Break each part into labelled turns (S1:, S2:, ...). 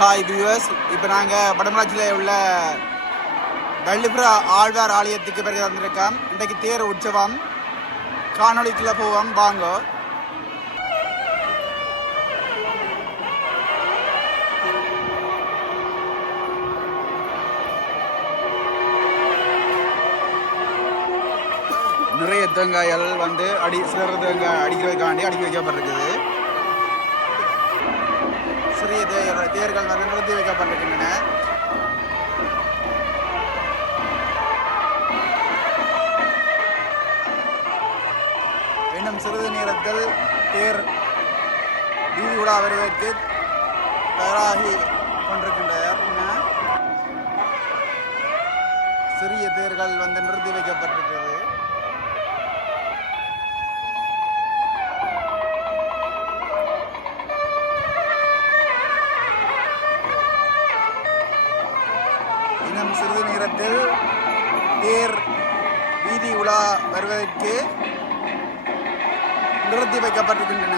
S1: Hi viewers இப்போ நாங்கள் வடமராட்சியில் உள்ள வள்ளிபுர ஆழ்வார் ஆலயத்துக்கு பிறகு வந்திருக்கோம். இன்றைக்கு தேர் உற்சவம். காணொளிக்குள்ளே போவோம். வாங்க. நிறைய தேங்காய்கள் வந்து அடி சிலர் தேங்காய் அடிக்கிறதுக்காண்டி அடிக்க வைக்கப்பட்டிருக்குது. சிறிய தேர் தேர்கள் வந்து நிறுத்தி வைக்கப்பட்டிருக்கின்றன. இன்னும் சிறிது நேரத்தில் தேர் வீதி உலா வருவதற்கு தயாராகி கொண்டிருக்கின்றனர் சிறிய தேர்கள் வந்து நிறுத்தி வைக்கப்பட்டிருக்கிறது. தேர் வீதி உலா வருவதற்கு நிறுத்தி வைக்கப்பட்டிருக்கின்றன.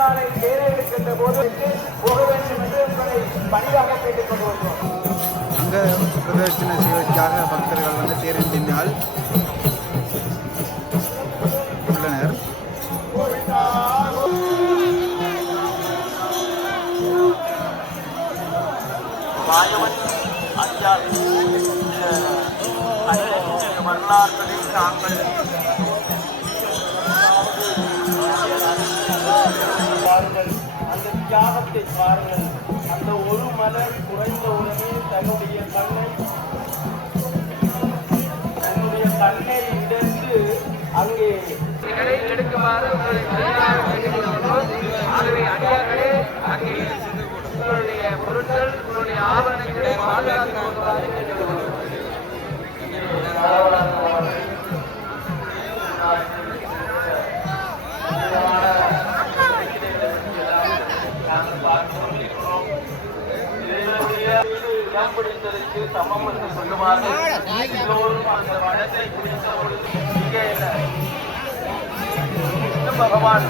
S2: பெருமாளை தேர்ந்தெடுக்கின்ற போது போக வேண்டும் என்று உங்களை பணியாக கேட்டுக் கொண்டு
S1: பிரதர்ஷன சேவைக்காக பக்தர்கள் வந்து தேரின் பின்னால் உள்ளனர்
S2: வரலாறுகளில் நாங்கள் பாருங்கள். அந்த தியாகத்தை பாருங்கள். அந்த ஒரு மலர் குறைந்த உடனே தன்னுடைய கண்ணை தன்னுடைய கண்ணை இடந்து அங்கே எடுக்குமாறு. ஆகவே அடியார்களே அங்கே உங்களுடைய பொருட்கள் உங்களுடைய ஆவணங்களை பாதுகாத்துக் கொள்ளுமாறு பிடித்ததற்கு என்று சொல்லுவார்கள் எல்லோரும் அந்த வனத்தை பிடித்த பொழுது இங்கே இல்லை பகவான்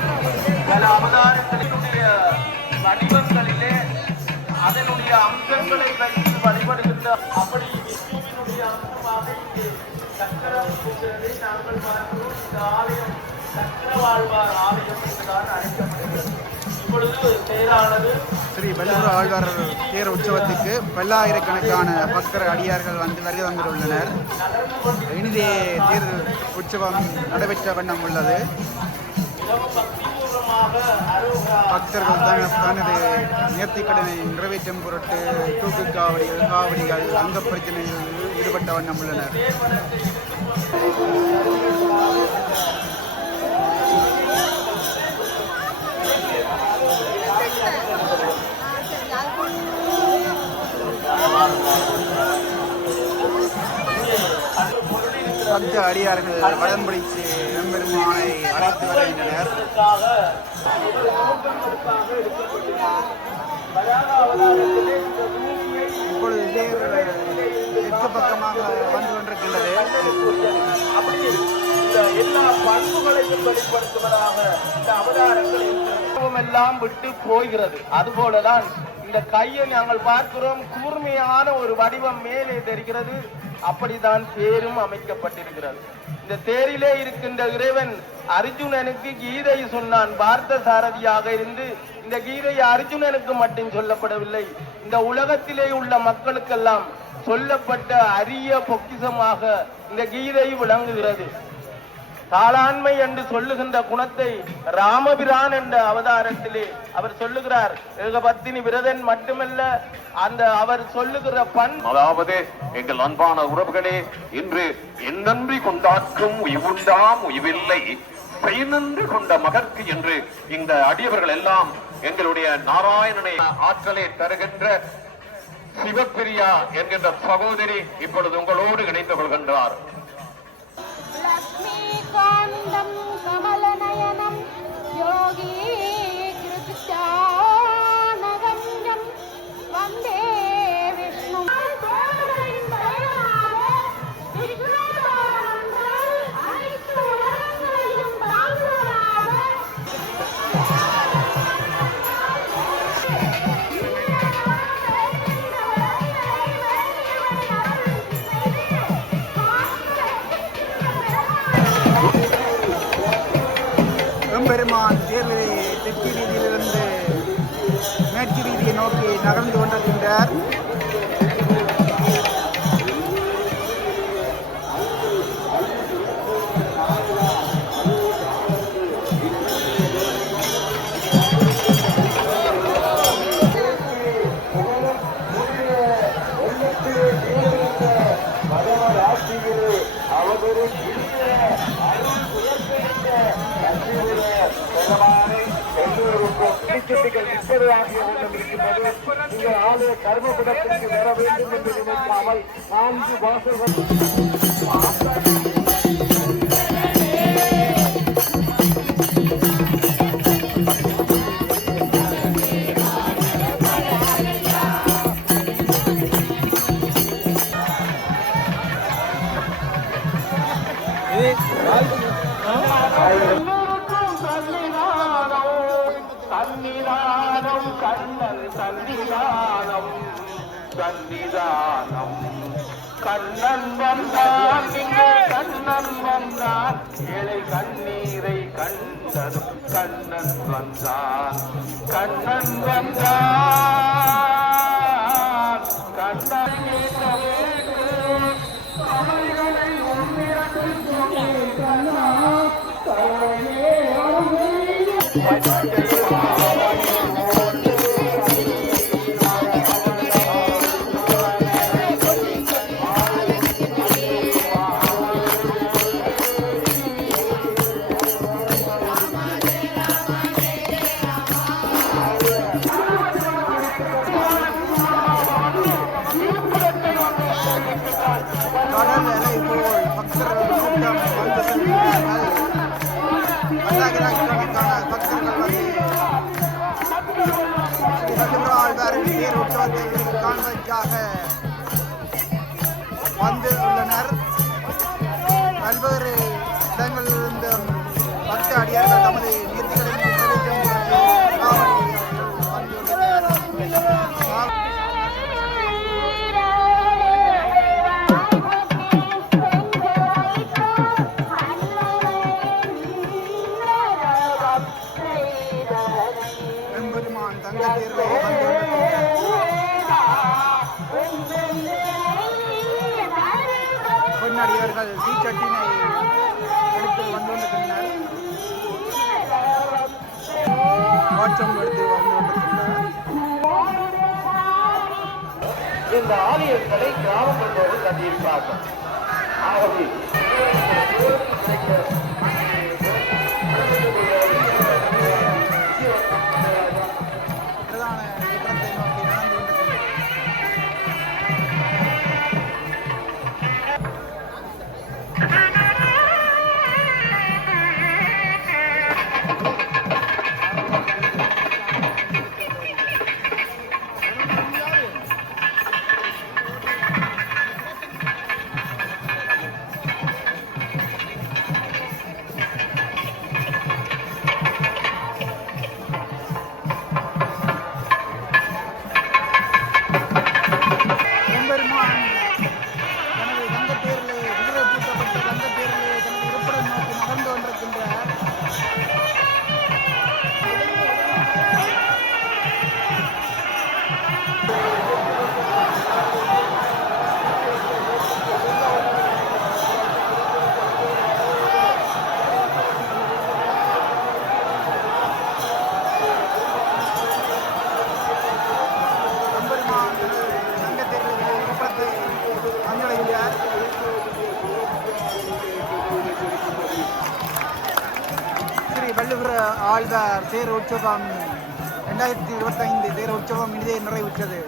S2: பல அவதாரங்களினுடைய வடிவங்களிலே அதனுடைய அம்சங்களை வைத்து வழிபடுகின்ற அப்படி விஷ்ணுவினுடைய அம்சமாக இங்கே சக்கரம் இருக்கிறதை நாங்கள் பார்க்கிறோம் இந்த ஆலயம் சக்கர வாழ்வார் ஆலயம் என்றுதான் அழைக்கப்படுகிறது இப்பொழுது செயலானது
S1: ஸ்ரீ வெள்ளூர் ஆழ்வார் தேர் உற்சவத்துக்கு பல்லாயிரக்கணக்கான பக்தர் அடியார்கள் வந்து வருகை வந்துள்ளனர் இனிதே தேர் உற்சவம் நடைபெற்ற வண்ணம் உள்ளது. பக்தர்கள் தான் தனது நேர்த்திக்கடனை நிறைவேற்றும் பொருட்டு தூக்கு காவடிகள் காவடிகள் அங்க பிரச்சனையில் ஈடுபட்ட வண்ணம் உள்ளனர். பக்த அடியார்கள் வடம் பிடித்து எம்பெருமானை அழைத்து வருகின்றனர். இப்பொழுது தேர் தெற்கு பக்கமாக வந்து கொண்டிருக்கின்றது.
S2: எல்லா பண்புகளையும் வெளிப்படுத்துவதாக இந்த அவதாரங்கள் எல்லாம் விட்டு போகிறது. அதுபோலதான் இந்த கையை நாங்கள் பார்க்கிறோம். கூர்மையான ஒரு வடிவம் மேலே தெரிகிறது. அப்படிதான் தேரும் அமைக்கப்பட்டிருக்கிறது. இந்த தேரிலே இருக்கின்ற இறைவன் அர்ஜுனனுக்கு கீதை சொன்னான். பார்த்த சாரதியாக இருந்து இந்த கீதை அர்ஜுனனுக்கு மட்டும் சொல்லப்படவில்லை. இந்த உலகத்திலே உள்ள மக்களுக்கெல்லாம் சொல்லப்பட்ட அரிய பொக்கிஷமாக இந்த கீதை விளங்குகிறது. தாளாண்மை என்று சொல்லுகின்ற குணத்தை ராமபிரான் என்ற அவதாரத்திலே அவர் சொல்லுகிறார். ஏகபத்தினி விரதன் மட்டுமல்ல அந்த அவர் சொல்லுகிற பண்
S3: அதாவது எங்கள் அன்பான உறவுகளே இன்று என்னன்றி கொண்டாற்றும் உய்வுண்டாம் உய்வில்லை. செய்நன்றி கொண்ட மகற்கு என்று இந்த அடியவர்கள் எல்லாம் எங்களுடைய நாராயணனை ஆற்றலை தருகின்ற சிவப்பிரியா என்கின்ற சகோதரி இப்பொழுது உங்களோடு இணைந்து கொள்கின்றார்.
S4: लक्ष्मीकान्दं कमलनयनं योगीकृत्यानगम्यं
S1: எம்பெருமான்
S2: தர்மபுரத்திற்கு வர வேண்டும் என்று நினைக்காமல் நான்கு வாசல்கள் கண்ணன் வந்தான் கண்ணன் வந்தான் ஏழை கண்ணீரை கண்டதும் கண்ணன் வந்தான் கண்ணன் வந்தான்
S1: கண்ணன் அவர்களை ஒன்றிரண்டு காண்பதற்காக வந்துள்ளனர் பல்வேறு இடங்களிலிருந்தும் பக்த அடியார்கள் தமது நீர்த்திகளை திருச்செங்கோடு
S2: இந்த ஆலயங்களை கிராமங்களோடு கட்டியிருப்பார்கள். ஆகவே
S1: நடந்து கொண்டிருக்கின்றார் ஆழ்த தேர் உற்சவம். ரெண்டாயிரத்தி இருபத்தைந்து தேர் உற்சவம் இனிதே நிறைவுற்றது.